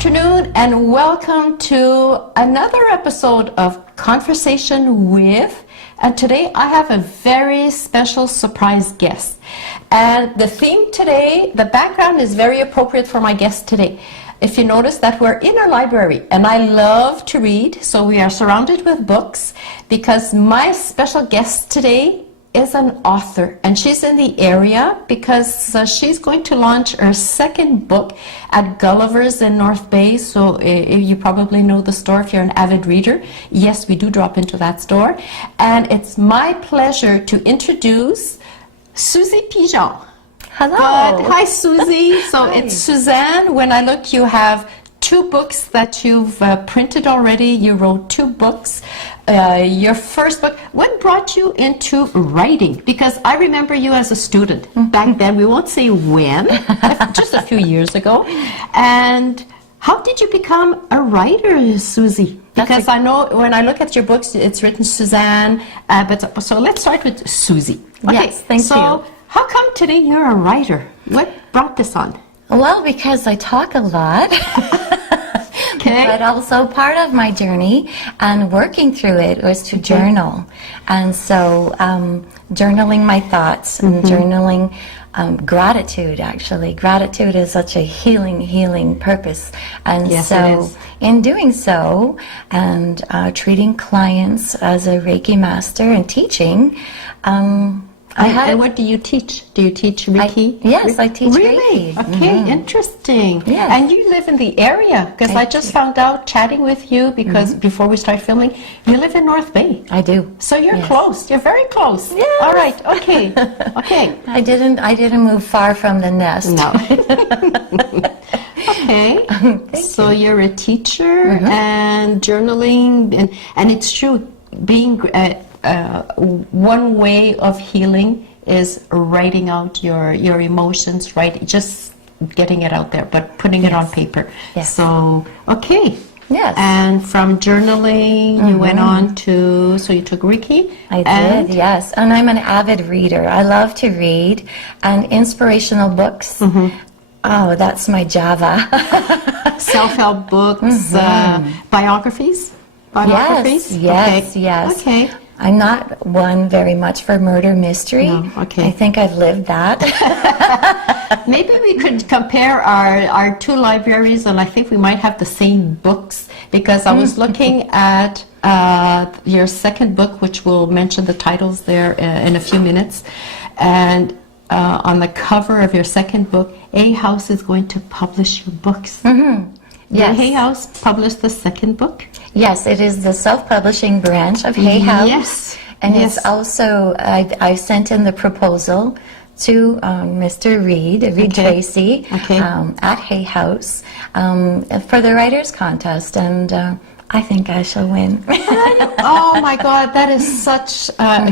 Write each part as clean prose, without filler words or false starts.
afternoon and welcome to another episode of Conversation with, and today I have a very special surprise guest. And the theme today, the background is very appropriate for my guest today. If you notice that we're in a library, and I love to read, so we are surrounded with books, because my special guest today is an author, and she's in the area because she's going to launch her second book at Gulliver's in North Bay. So you probably know the store if you're an avid reader. Yes, we do drop into that store, and it's my pleasure to introduce Susie Pigeon. Hello. Hi, Susie. So Hi. It's Suzanne. When I look, you have 2 books that you've printed already. You wrote 2 books. Your first book, what brought you into writing? Because I remember you as a student back then. We won't say when, just a few years ago. And how did you become a writer, Susie? Because I know when I look at your books, it's written Suzanne. So let's start with Susie. Okay, Yes, thank you. So how come today you're a writer? What brought this on? Well, because I talk a lot, Okay. but also part of my journey and working through it was to journal. And so journaling my thoughts and journaling gratitude, actually. Gratitude is such a healing purpose. And Yes, it so is. in doing so and treating clients as a Reiki master and teaching, And what do you teach? Do you teach Reiki? Yes, I teach Really? Reiki. Okay, interesting. Yes. And you live in the area, because I just found out chatting with you, because before we start filming, you live in North Bay. I do. So you're Yes. close. You're very close. Yes. All right. Okay. Okay. I didn't move far from the nest. No. Okay. So you're a teacher and journaling, and it's true. Being one way of healing is writing out your emotions, right? Just getting it out there, but putting it on paper. Yes. So okay. Yes. And from journaling, you went on to, so you took Reiki? I and did, yes. And I'm an avid reader. I love to read, and inspirational books. Oh, that's my Java. Self-help books, biographies? Biographies? Yes, Okay. yes. Okay. I'm not one very much for murder mystery. No, okay. I think I've lived that. Maybe we could compare our 2 libraries, and I think we might have the same books, because I was looking at your second book, which we'll mention the titles there in a few minutes, and on the cover of your second book, A House is going to publish your books. Yes. Hay House published the second book? Yes, it is the self-publishing branch of Hay House. Yes. And Yes. it's also, I sent in the proposal to Mr. Reed Tracy, Okay. at Hay House for the Writers' Contest, and I think I shall win. Oh my God, that is such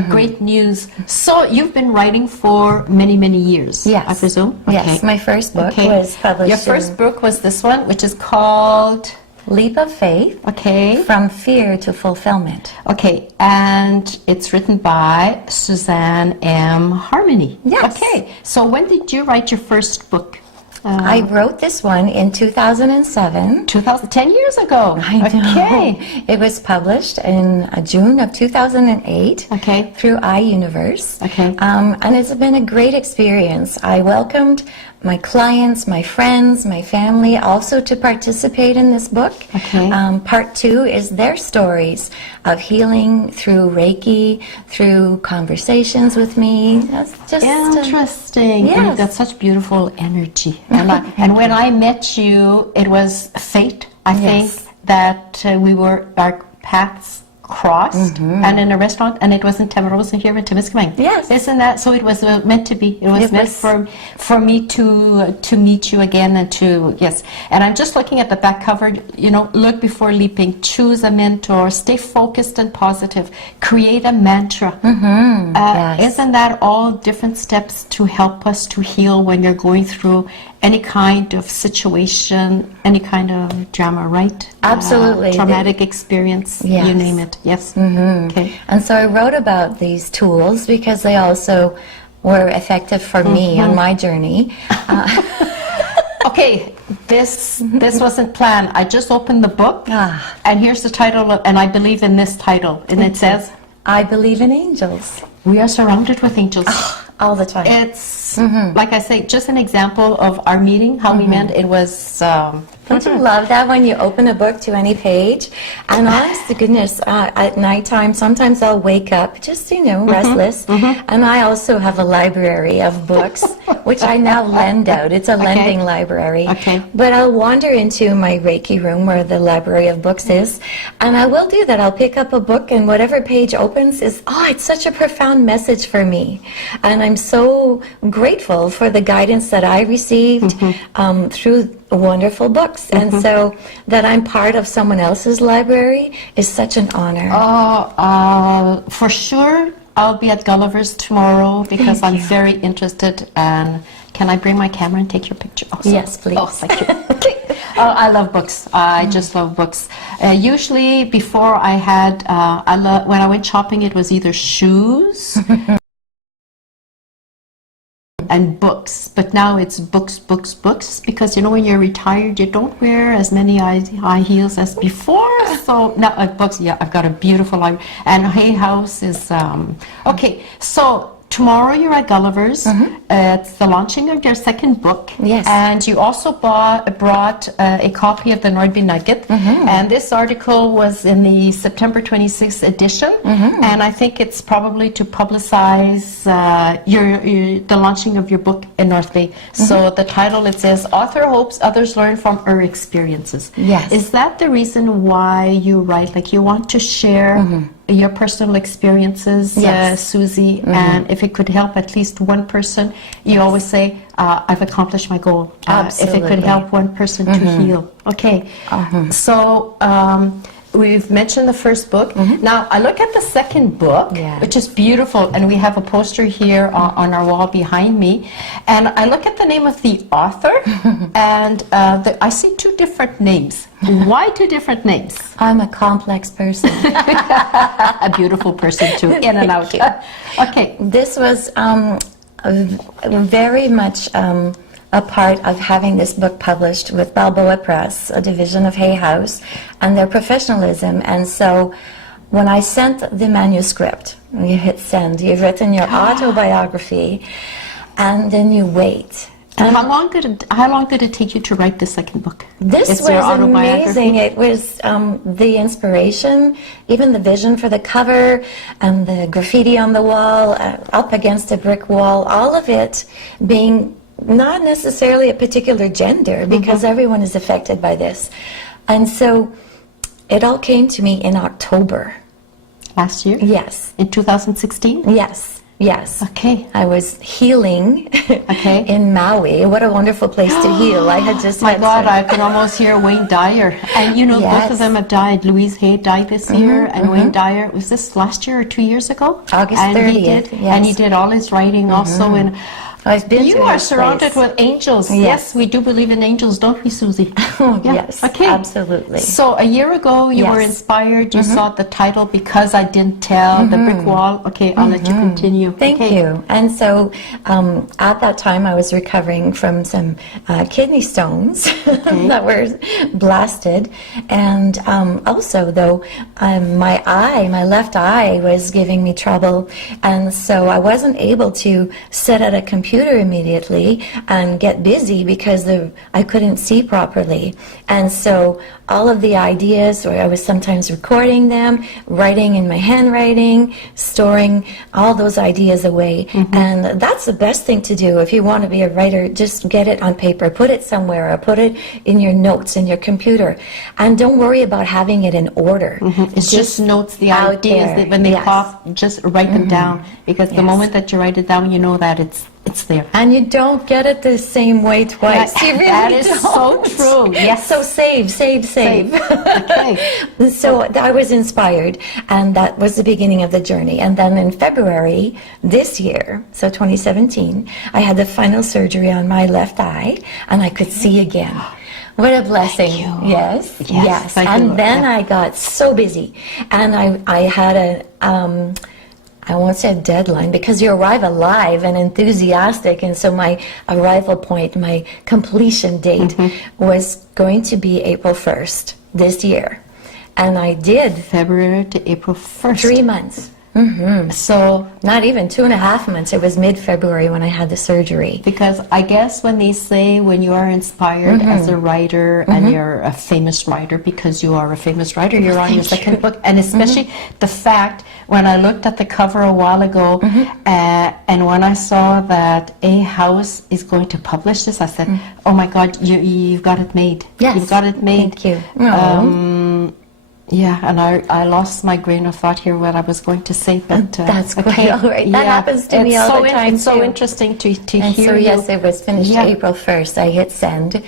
great news. So you've been writing for many, many years, Yes. I presume? Yes, my first book was published Your first book was this one, which is called... Leap of Faith, Okay. From Fear to Fulfillment. Okay, and it's written by Suzanne M. Harmony. Yes. Okay, so when did you write your first book? I wrote this one in 2007. 10 years ago. I know. Okay. It was published in June of 2008 Okay. through iUniverse. Okay. And it's been a great experience. I welcomed my clients, my friends, my family also to participate in this book. Okay. Part 2 is their stories of healing through Reiki, through conversations with me. That's just Interesting. Yes. That's such beautiful energy. And when I met you, it was fate. I think that our paths crossed, and in a restaurant, and it was in Tamarosa here in Temiskaming. Yes. Isn't that so? It was meant to be. It was meant for me to meet you again, and to And I'm just looking at the back cover. You know, look before leaping. Choose a mentor. Stay focused and positive. Create a mantra. Yes. Isn't that all different steps to help us to heal when you're going through any kind of situation, any kind of drama, right? Absolutely. Traumatic experience, Yes. you name it. Yes. Okay. And so I wrote about these tools because they also were effective for me on my journey. Okay, this wasn't planned. I just opened the book, and here's the title, and I believe in this title, and it says, I believe in angels. We are surrounded with angels. All the time. It's, like I say, just an example of our meeting, how we met. It was... Don't you love that when you open a book to any page? And honest to goodness, at nighttime, sometimes I'll wake up just, restless. And I also have a library of books, which I now lend out. It's a lending library. But I'll wander into my Reiki room where the library of books is, and I will do that. I'll pick up a book, and whatever page opens is, it's such a profound message for me. And I'm so grateful for the guidance that I received through wonderful books, and so that I'm part of someone else's library is such an honor. For sure, I'll be at Gulliver's tomorrow because I'm very interested. And can I bring my camera and take your picture also? Yes, please. Oh, thank you. Okay. I love books. I just love books. Usually, before I had, when I went shopping, it was either shoes. And books, but now it's books, because when you're retired, you don't wear as many high heels as before. So now books, I've got a beautiful library, and Hay House is okay. So tomorrow you're at Gulliver's. It's the launching of your second book. Yes. And you also brought a copy of the Nordby Nugget. And this article was in the September 26th edition. And I think it's probably to publicize the launching of your book in North Bay. So the title, it says, Author Hopes Others Learn from Her Experiences. Yes. Is that the reason why you write? Like you want to share your personal experiences, Susie, and if it could help at least one person, you always say, I've accomplished my goal. If it could help one person to heal. Okay, so we've mentioned the first book. Now, I look at the second book, which is beautiful, and we have a poster here on our wall behind me, and I look at the name of the author, and I see two different names. Why two different names? I'm a complex person. A beautiful person too, in and out. Okay. This was very much a part of having this book published with Balboa Press, a division of Hay House, and their professionalism. And so when I sent the manuscript, you hit send, you've written your autobiography, and then you wait. And how long did it take you to write the second book? This was amazing. It was the inspiration, even the vision for the cover, and the graffiti on the wall, up against a brick wall, all of it being not necessarily a particular gender, because everyone is affected by this. And so it all came to me in October. Last year? Yes. In 2016? Yes. Yes. Okay. I was healing in Maui. What a wonderful place to heal. I had just My God, I can almost hear Wayne Dyer. And both of them have died. Louise Hay died this year, and Wayne Dyer, was this last year or 2 years ago? August 30th. And he did all his writing also. And I've been you are surrounded with angels. Yes, we do believe in angels, don't we, Susie? Yes, absolutely. So a year ago, you were inspired. You saw the title, Because I Didn't Tell, the brick wall. Okay, I'll let you continue. Thank you. And so at that time, I was recovering from some kidney stones that were blasted. And also, though, my left eye was giving me trouble. And so I wasn't able to sit at a computer immediately and get busy because I couldn't see properly. And so all of the ideas, or I was sometimes recording them, writing in my handwriting, storing all those ideas away. And that's the best thing to do if you want to be a writer. Just get it on paper, put it somewhere, or put it in your notes in your computer. And don't worry about having it in order. It's just notes, the ideas that when they pop, just write them down, because the moment that you write it down, you know that it's there. And you don't get it the same way twice. You really that is so true. Yes. So save. Okay. So I was inspired, and that was the beginning of the journey. And then in February this year, so 2017, I had the final surgery on my left eye, and I could see again. What a blessing. Yes. And then I got so busy, and I had I won't say a deadline, because you arrive alive and enthusiastic, and so my arrival point, my completion date was going to be April 1st this year. And I did. February to April 1st. 3 months. So, Not even 2.5 months. It was mid-February when I had the surgery. because I guess when they say when you are inspired as a writer and you're a famous writer, because you are a famous writer, you're on your second book, and especially the fact when I looked at the cover a while ago and when I saw that A House is going to publish this, I said, oh my God, you've got it made. Yes. You've got it made. Thank you. Yeah, and I lost my grain of thought here what I was going to say, but That's quite all right. That happens to me all the time, It's so too. interesting to And hear so, you. yes, it was finished April 1st. I hit send.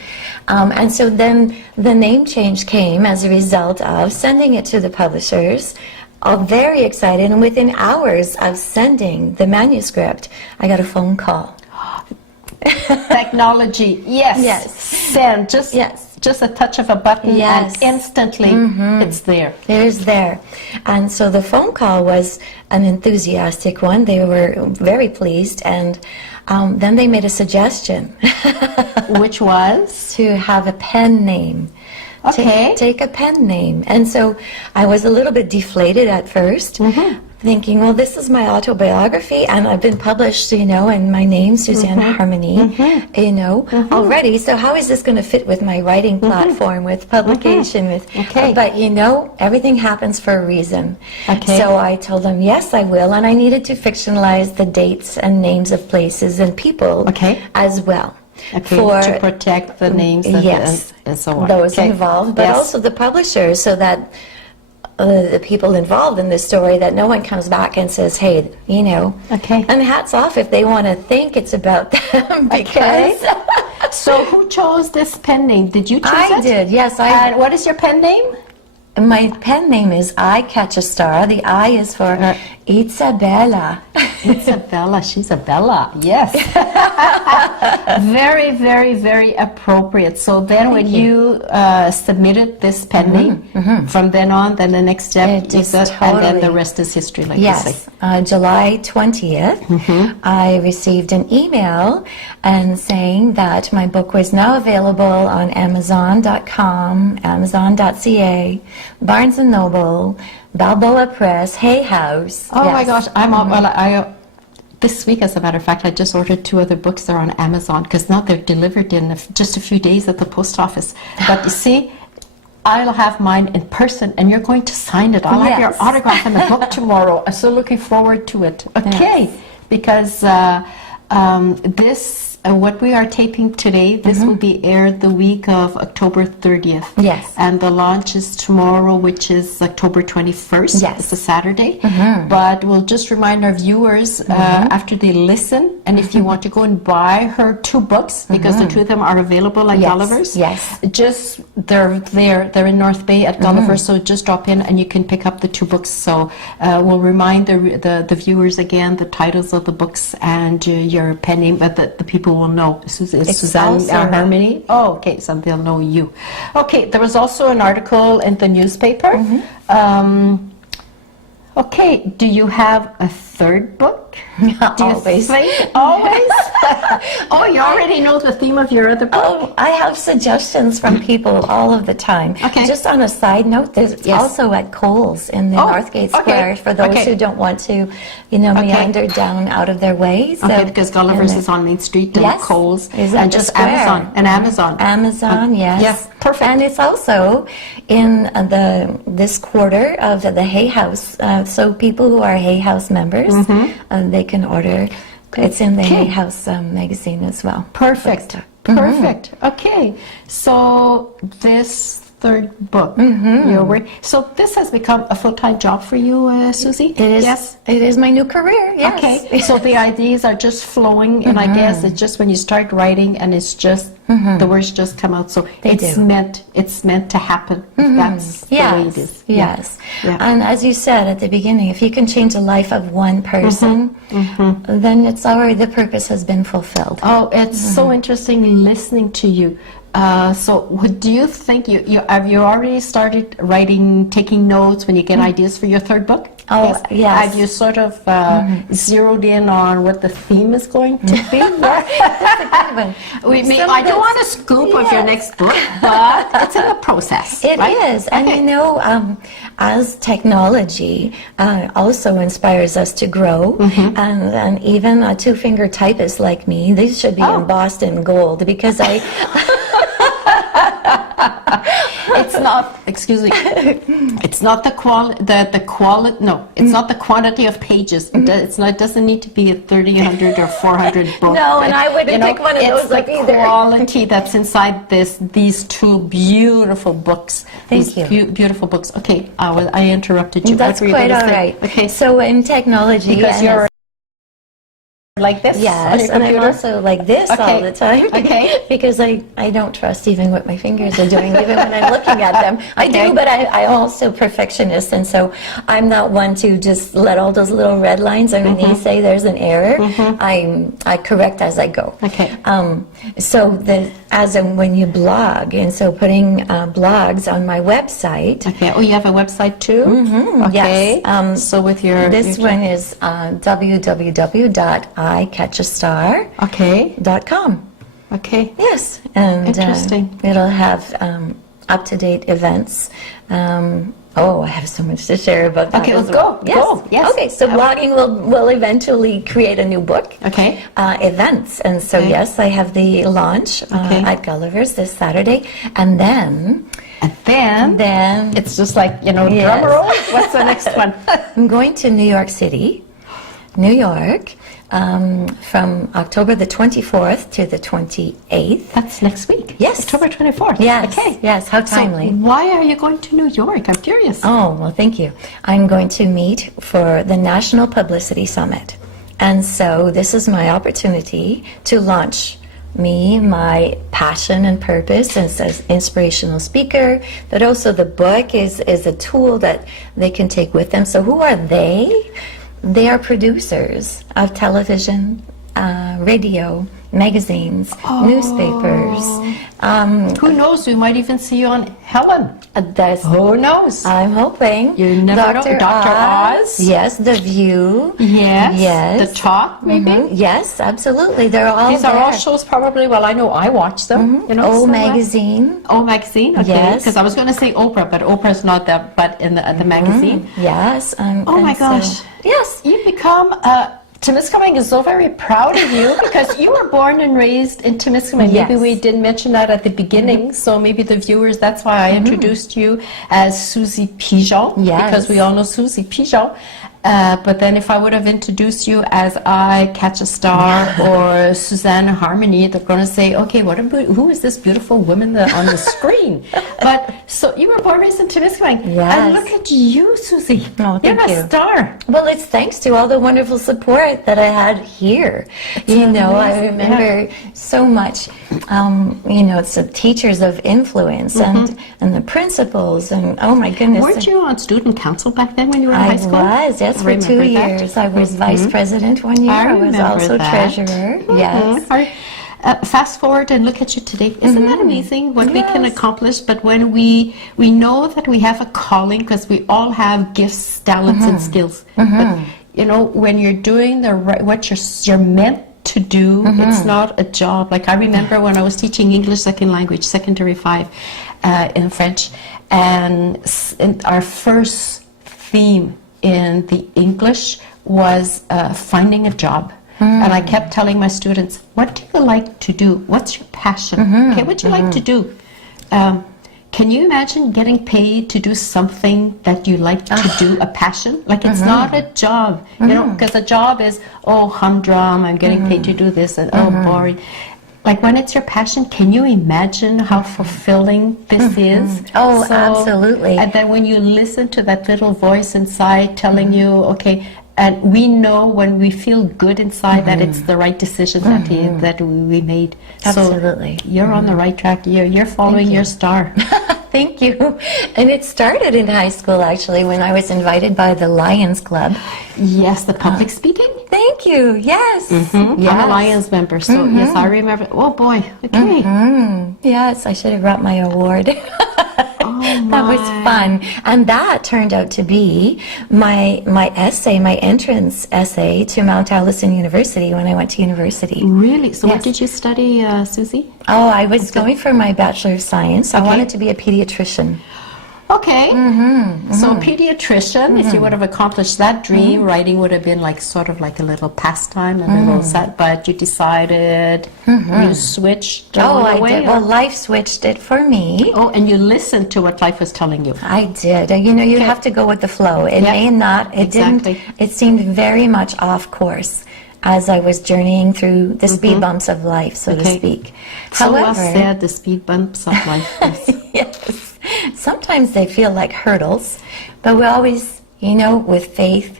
And so then the name change came as a result of sending it to the publishers. All very excited, and within hours of sending the manuscript, I got a phone call. Technology, yes. Yes. Send, just a touch of a button, Yes. and instantly it's there. It is there. And so the phone call was an enthusiastic one. They were very pleased, and then they made a suggestion Which was? to have a pen name. Okay. Take a pen name. And so I was a little bit deflated at first, thinking, well, this is my autobiography, and I've been published, you know, and my name, Suzanne Harmony, you know, already. So how is this going to fit with my writing platform, with publication, with... Okay. But, you know, everything happens for a reason. Okay. So I told them, yes, I will, and I needed to fictionalize the dates and names of places and people as well. Okay, For to protect the names and, yes, and so on. those Okay. involved, but Yes. also the publishers, so that the people involved in this story, that no one comes back and says, hey, you know. Okay. And hats off if they want to think it's about them, because So who chose this pen name? Did you choose it? I did, yes. And what is your pen name? My pen name is Katchastarr. The I is for Isabella. Isabella, she's a Bella, yes. Very, very, very appropriate. So then when you submitted this pen name, from then on, then the next step, It is and then the totally- rest is history, like you say. Yes, July 20th, I received an email and saying that my book was now available on Amazon.com, Amazon.ca, Barnes & Noble, Balboa Press, Hay House. Oh my Yes. gosh, I'm all, well, this week, as a matter of fact, I just ordered 2 other books. They're on Amazon, because now they're delivered in just a few days at the post office. But you see, I'll have mine in person, and you're going to sign it. I'll have your Yes. autograph in the book tomorrow. I'm so looking forward to it. Okay, because this, what we are taping today, this will be aired the week of October 30th. Yes. And the launch is tomorrow, which is October 21st. Yes. It's a Saturday. But we'll just remind our viewers after they listen, and if you want to go and buy her 2 books, because the 2 of them are available at Yes, Gulliver's. yes. Just, they're there. They're in North Bay at Gulliver's, so just drop in and you can pick up the 2 books. So we'll remind the viewers again the titles of the books and your pen name, but the people will know. Suzanne also- Harmony. Oh, okay, so they'll know you. Okay, there was also an article in the newspaper. Okay, do you have a 3rd book? Do you Always. think? Always? Oh, you already know the theme of your other book? Oh, I have suggestions from people all of the time. Okay. Just on a side note, there's also at Kohl's in the Oh, Northgate okay. Square for those Okay. who don't want to, you know, meander down out of their way. So, Okay, because Gulliver's is on Main Street and Yes, Kohl's is at and the just square. Amazon and Amazon. Amazon, yes. Yes, perfect. And it's also in this quarter of the Hay House. So people who are Hay House members, they can order. It's in the Hay House magazine as well. Perfect. Perfect. Okay, so this 3rd book, so this has become a full-time job for you, Susie? It is. Yes. It is my new career. Yes. Okay, so the ideas are just flowing, and I guess it's just when you start writing, and it's just the words just come out. So it's meant to happen. That's the way it is. Yes. Yeah. And as you said at the beginning, if you can change the life of one person, then it's already, the purpose has been fulfilled. Oh, it's so interesting listening to you. So do you think have you already started taking notes when you get ideas for your third book? Oh, yes. Have you sort of zeroed in on what the theme is going to be? I don't want a scoop of your next book, but it's in the process. It is. And you know, as technology also inspires us to grow, and even a two-finger typist like me, these should be embossed in gold, because it's not, excuse me, it's not the quality, no, it's not the quantity of pages. It doesn't need to be a 300 or 400 book. No, and I wouldn't pick one of those up either. It's the quality that's inside these two beautiful books. Thank you. Beautiful books. Okay, I interrupted you. That's quite all right. Okay. So in technology, because you're like this? Yes, and I'm also like this all the time. Okay. Because I don't trust even what my fingers are doing, even when I'm looking at them. I do, but I'm also perfectionist, and so I'm not one to just let all those little red lines underneath say there's an error. I correct as I go. Okay. So when you blog, and so putting blogs on my website. Okay. Oh, you have a website too? Okay. Yes. So with your this one is www.Katchastarr.com. Okay. Yes, and interesting. It'll have up-to-date events. I have so much to share about that. Okay, let's well. go. Yes. Go. Yes. Okay, so blogging will eventually create a new book. Okay. Events, and so yes, I have the launch at Gulliver's this Saturday, and then it's just like, drum roll. What's the next one? I'm going to New York City, New York, from October the 24th to the 28th. That's next week. Yes. October 24th. Yes. Okay. Yes, how timely. So why are you going to New York? I'm curious. Oh, well, thank you. I'm going to meet for the National Publicity Summit. And so this is my opportunity to launch my passion and purpose as an inspirational speaker, but also the book is a tool that they can take with them. So who are they? They are producers of television, radio, magazines, newspapers. Who knows? We might even see you on Helen. Who knows? I'm hoping. You never know. Dr. Oz. Yes, The View. Yes. Yes. The Talk, maybe. Yes, absolutely. They're all These are all shows probably. Well, I know I watch them. Magazine. Magazine. Okay. Yes. Because I was going to say Oprah, but Oprah's not that. But in the magazine. Yes. My gosh. Yes. You become. Temiskaming is so very proud of you because you were born and raised in Temiskaming. Yes. Maybe we didn't mention that at the beginning, so maybe the viewers, that's why I introduced you as Susie Pigeon, because we all know Susie Pigeon. But then if I would have introduced you as Katchastarr or Suzanne Harmony, they're going to say, okay, who is this beautiful woman on the screen? But so you were born and raised in Temiskaming. Yes. And look at you, Susie. Oh, thank you. You're a star. Well, it's thanks to all the wonderful support that I had here. I remember so much, it's the teachers of influence and the principals, and oh my goodness. Weren't you on student council back then when you were in high school? I was, yes, for 2 years. I was vice president 1 year. I was also treasurer. Yes. Fast forward and look at you today. Isn't that amazing what we can accomplish? But when we know that we have a calling, because we all have gifts, talents, and skills. But, when you're doing what you're meant to do, it's not a job. Like I remember when I was teaching English second language, secondary 5 in French, and our first theme in the English was finding a job. And I kept telling my students, what do you like to do? What's your passion? Okay, what do you like to do? Can you imagine getting paid to do something that you like to do, a passion? Like it's not a job, because a job is, humdrum, I'm getting paid to do this, and boring. Like when it's your passion, can you imagine how fulfilling this is? Oh, absolutely. And then when you listen to that little voice inside telling you, okay, and we know when we feel good inside that it's the right decision that we made. Absolutely. So you're on the right track. You're following your star. Thank you. And it started in high school, actually, when I was invited by the Lions Club. Yes, the public speaking. Thank thank you. Yes. I'm a Lions member, so yes, I remember. Oh boy, okay. Yes, I should have brought my award. That was fun. And that turned out to be my essay, my entrance essay to Mount Allison University when I went to university. Really? So Yes. what did you study, Susie? Oh, I was going for my Bachelor of Science. I wanted to be a pediatrician. Okay. So pediatrician, if you would have accomplished that dream, writing would have been like sort of like a little pastime, a little set, but you decided you switched Oh, I away. did. Well, life switched it for me. Oh, and you listened to what life was telling you. I did. You know, you have to go with the flow. It may not. It Exactly. didn't. It seemed very much off course as I was journeying through the speed bumps of life, so to speak. So well said, the speed bumps of life. Yes. Sometimes they feel like hurdles, but we always, you know, with faith,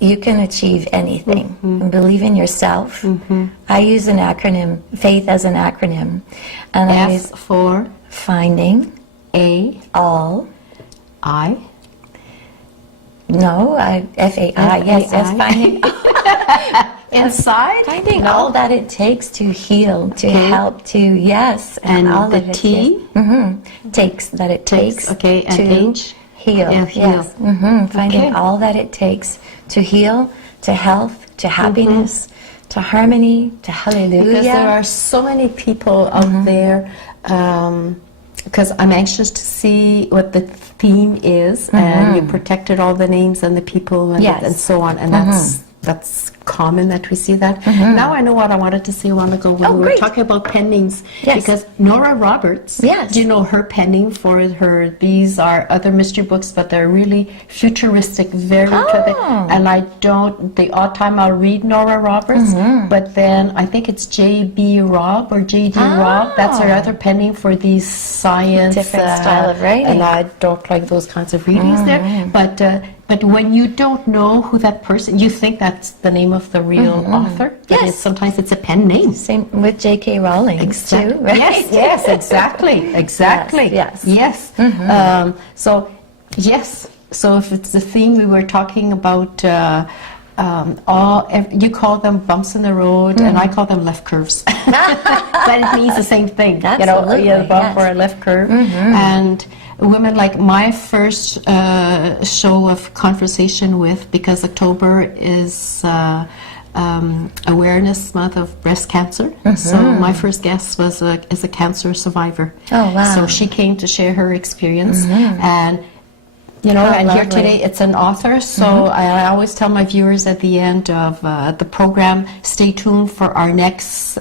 you can achieve anything. And believe in yourself. I use an acronym, faith as an acronym. And I use F for finding, A, all, I. no, F-A-I, yes, yes, finding, Inside. finding all that it takes to heal, to help, to, yes. And all the of it, T. takes, that it takes Okay, and to H. heal. Yeah, heal. Yes. Finding all that it takes to heal, to health, to happiness, to harmony, to hallelujah. Because there are so many people out there, because I'm anxious to see what the theme is, and you protected all the names and the people and, Yes. and so on, and that's common that we see that. Now I know what I wanted to say a while ago when we were great. talking about pen names. Yes. Because Nora Roberts, Yes. do you know her pen name for her? These are other mystery books, but they're really futuristic, very clever. And I don't, the odd time I'll read Nora Roberts, but then I think it's J.B. Robb or J.D. Robb. That's her other pen name for these science. Different style of writing. And I don't like those kinds of readings there. But when you don't know who that person, you think that's the name of the real author. But Yes. sometimes it's a pen name. Same with J.K. Rowling too, right? Yes, exactly. Yes. So, yes. So if it's the theme we were talking about, you call them bumps in the road, and I call them left curves. But it means the same thing. Absolutely, You know, a bump yes. or a left curve. And women, like my first show of conversation with, because October is Awareness Month of Breast Cancer. So my first guest is a cancer survivor. Oh, wow. So she came to share her experience, and you know, and here lovely. today it's an author. So I always tell my viewers at the end of the program, stay tuned for our next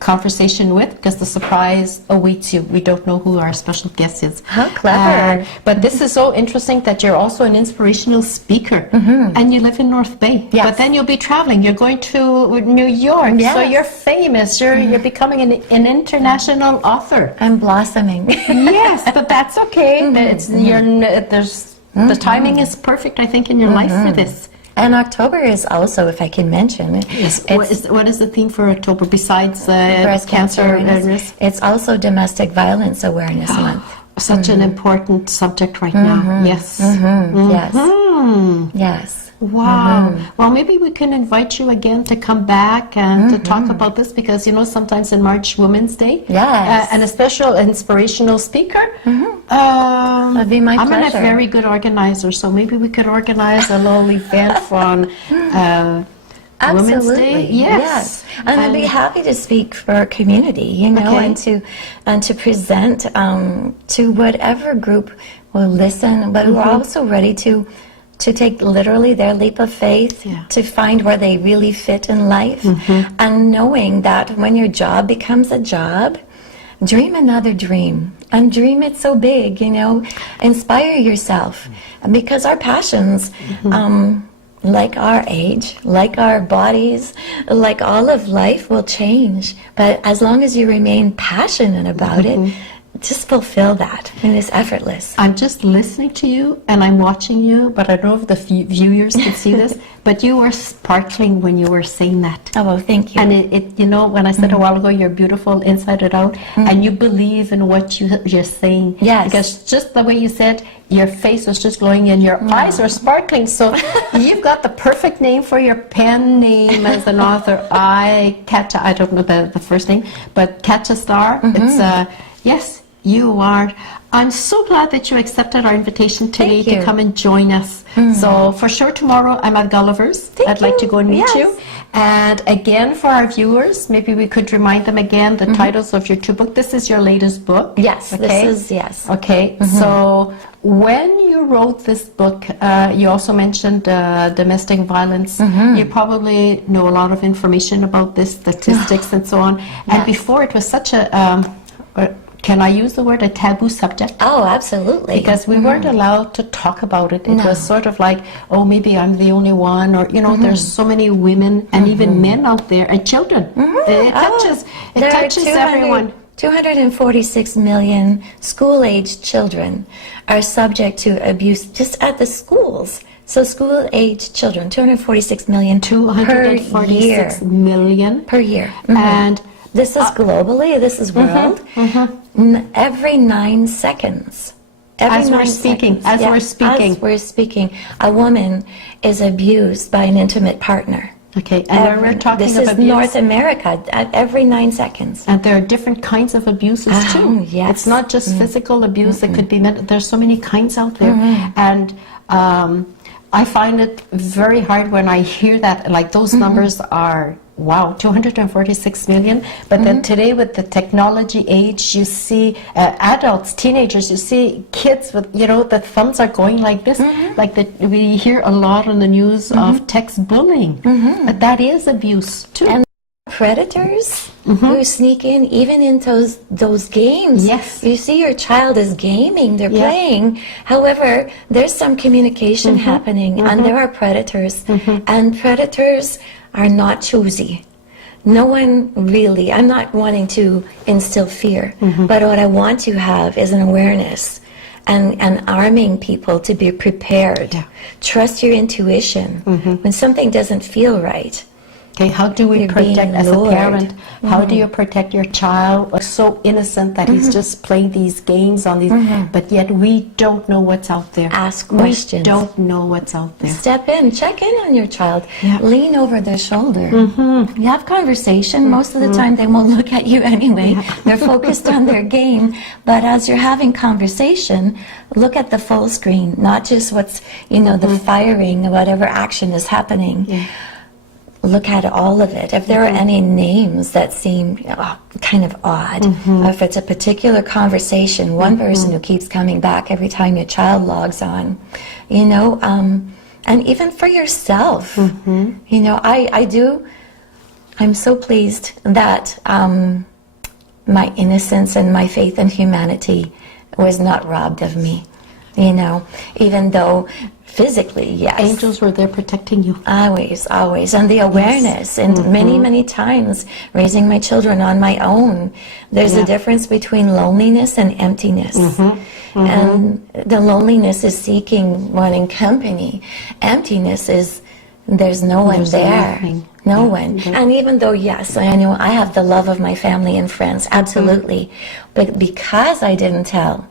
conversation with, because the surprise awaits you. We don't know who our special guest is. How clever. But this is so interesting that you're also an inspirational speaker, and you live in North Bay. Yes. But then you'll be traveling. You're going to New York, Yes. so you're famous. You're becoming an international author. I'm blossoming. Yes, but that's okay. The timing is perfect, I think, in your life for this. And October is also, if I can mention, Yes. What is the theme for October besides breast cancer awareness? It's also Domestic Violence Awareness Month. Such an important subject right now. Yes. Yes. Yes. Wow. Well, maybe we can invite you again to come back and to talk about this, because, you know, sometimes in March, Women's Day, Yes. and a special inspirational speaker. That'd be my I'm pleasure. a very good organizer, so maybe we could organize a little event on Women's Day. Yes. And I'd be happy to speak for our community, you know, Okay. and to present to whatever group will listen, but we're also ready to take literally their leap of faith, to find where they really fit in life, and knowing that when your job becomes a job, dream another dream, and dream it so big, you know, inspire yourself, because our passions, like our age, like our bodies, like all of life will change, but as long as you remain passionate about it, just fulfill that. And it's effortless. I'm just listening to you and I'm watching you, but I don't know if the viewers can see this, but you were sparkling when you were saying that. Oh, well, thank you. And it you know, when I said a while ago, you're beautiful inside and out, and you believe in what you're saying. Yes. Because just the way you said, your face was just glowing and your eyes are sparkling. So you've got the perfect name for your pen name as an author. I don't know the first name, but Katchastarr. It's yes, you are. I'm so glad that you accepted our invitation today to come and join us. So for sure tomorrow I'm at Gulliver's. I'd like to go and meet you. And again, for our viewers, maybe we could remind them again the titles of your two books. This is your latest book. Yes, okay? this is, yes. Okay, so when you wrote this book, you also mentioned domestic violence. You probably know a lot of information about this, statistics and so on. And before it was such a, can I use the word, a taboo subject? Oh, absolutely. Because we weren't allowed to talk about it. It was sort of like, oh, maybe I'm the only one, or, you know, there's so many women and even men out there, and children. It touches everyone. 246 million school-aged children are subject to abuse just at the schools. So school-aged children, 246 million 246 million per year. And this is globally, this is world. Every 9 seconds. As we're speaking, as we're speaking, a woman is abused by an intimate partner. Okay, and we're talking this of is abuse. North America, at every 9 seconds. And there are different kinds of abuses too. Yes. It's not just physical abuse, it could be mental. There's so many kinds out there. And I find it very hard when I hear that, like those numbers are, wow, 246 million. But then today with the technology age, you see adults, teenagers, you see kids with, you know, the thumbs are going like this. Like we hear a lot on the news of text bullying. But that is abuse too. And predators who sneak in even into those games. Yes. You see your child is gaming, they're playing. However, there's some communication happening and there are predators. And predators are not choosy. No one really, I'm not wanting to instill fear, but what I want to have is an awareness and arming people to be prepared. Trust your intuition. When something doesn't feel right, okay, how do we protect, as a parent, how do you protect your child? Like, so innocent that he's just playing these games on these, but yet we don't know what's out there. Ask questions. We don't know what's out there. Step in, check in on your child. Lean over their shoulder. You have conversation. Most of the time they won't look at you anyway. They're focused on their game. But as you're having conversation, look at the full screen, not just what's, you know, the firing, whatever action is happening. Look at all of it. If there are any names that seem kind of odd, or if it's a particular conversation, one person who keeps coming back every time your child logs on, you know, and even for yourself, you know, I'm so pleased that my innocence and my faith in humanity was not robbed of me, you know, even though physically, yes. Angels were there protecting you. Always, always. And the awareness, and many, many times raising my children on my own. There's a difference between loneliness and emptiness. And the loneliness is seeking, wanting company. Emptiness is there's no one there. No one. And even though, yes, I know I have the love of my family and friends, absolutely. But because I didn't tell,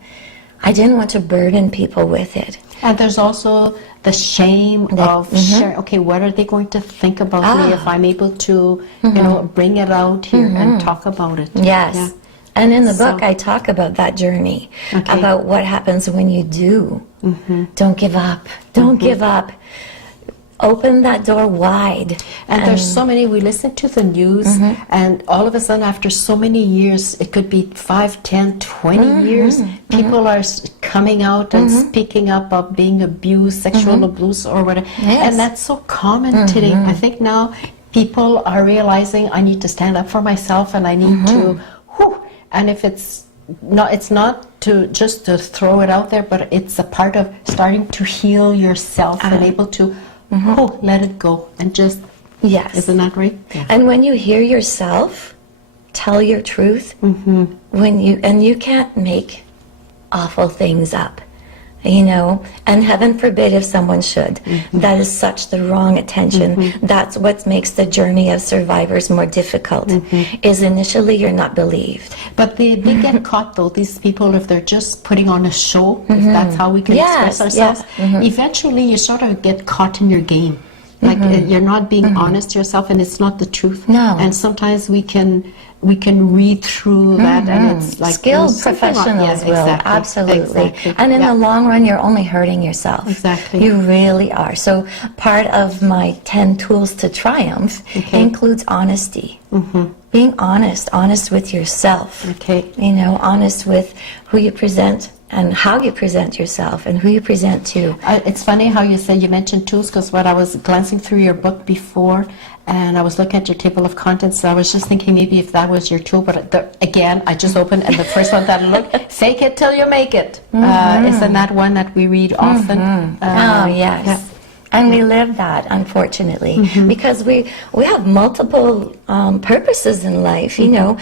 I didn't want to burden people with it. And there's also the shame of sharing. Okay, what are they going to think about me if I'm able to, you know, bring it out here and talk about it? Yes. Yeah. And in the book, I talk about that journey, about what happens when you do. Don't give up. Don't give up. Open that door wide. And there's so many, we listen to the news, and all of a sudden, after so many years, it could be 5, 10, 20 years, people are coming out and speaking up of being abused, sexual abuse or whatever. And that's so common today. I think now people are realizing I need to stand up for myself and I need to, and if it's not to just to throw it out there, but it's a part of starting to heal yourself and able to let it go and just, isn't that right? And when you hear yourself, tell your truth when you can't make awful things up, you know, and heaven forbid if someone should. That is such the wrong attention. That's what makes the journey of survivors more difficult, is initially you're not believed. But they get caught, though, these people, if they're just putting on a show, if that's how we can express ourselves, eventually you sort of get caught in your game. Like you're not being honest to yourself, and it's not the truth. No. And sometimes we can read through that, and it's like skilled professionals will, absolutely. And in the long run, you're only hurting yourself. Exactly. You really are. So part of my 10 tools to triumph includes honesty. Being honest with yourself. You know, honest with who you present and how you present yourself and who you present to. It's funny how you mentioned tools, because when I was glancing through your book before, and I was looking at your table of contents, I was just thinking maybe if that was your tool, but again, I just opened, and the first one that I looked, fake it till you make it. Isn't that one that we read often? Oh, yes. Yeah. And we live that, unfortunately, because we have multiple purposes in life, you know.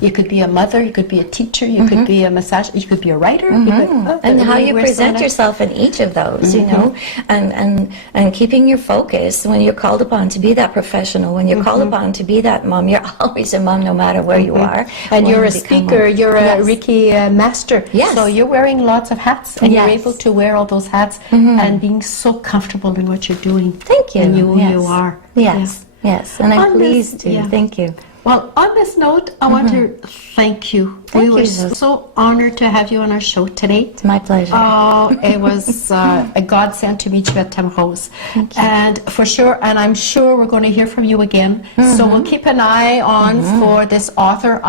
You could be a mother, you could be a teacher, you could be a massage, you could be a writer. You could, and how you present yourself in each of those, you know, and keeping your focus when you're called upon to be that professional, when you're called upon to be that mom. You're always a mom no matter where you are. And you're a speaker, you're a Reiki master. So you're wearing lots of hats, and you're able to wear all those hats and being so comfortable in what you're doing. Thank you. And you are. Yes. And I'm pleased to. Thank you. Well, on this note, I want to thank you. We were so honored to have you on our show today. It's my pleasure. Oh, it was a godsend to meet you at Tamrose. And for sure, and I'm sure we're going to hear from you again. So we'll keep an eye on for this author,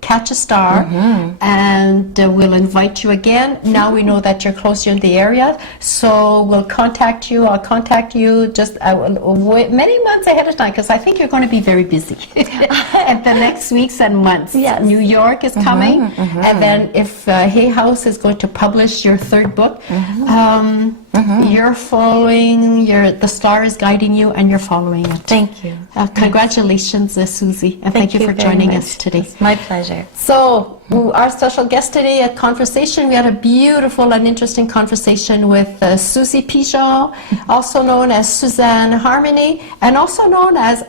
Katchastarr, and we'll invite you again. Now we know that you're closer in the area, so we'll contact you. I'll contact you just many months ahead of time, because I think you're going to be very busy at the next weeks and months. New York is coming, and then if Hay House is going to publish your third book, you're following, the star is guiding you, and you're following it. Thank you. Congratulations, Susie, and thank you for joining us today. It's my pleasure. So, our special guest today at Conversation, we had a beautiful and interesting conversation with Susie Pigeon, also known as Suzanne Harmony, and also known as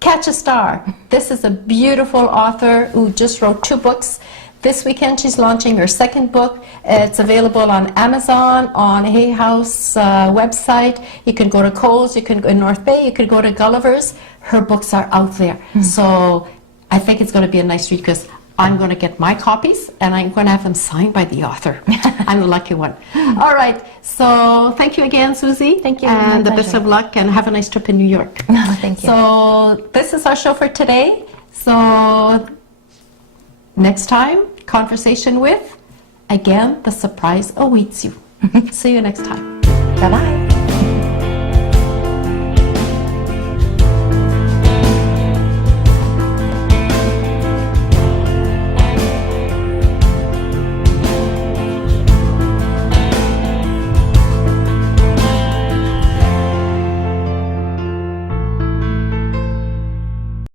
Katchastarr. This is a beautiful author who just wrote 2 books. This weekend she's launching her second book. It's available on Amazon, on Hay House website. You can go to Kohl's, you can go in North Bay, you can go to Gulliver's. Her books are out there. So I think it's going to be a nice read, because I'm going to get my copies and I'm going to have them signed by the author. I'm the lucky one. All right. So thank you again, Susie. Thank you. And the best of luck, and have a nice trip in New York. Thank you. So this is our show for today. So next time, Conversation with, again, the surprise awaits you. See you next time. Bye-bye.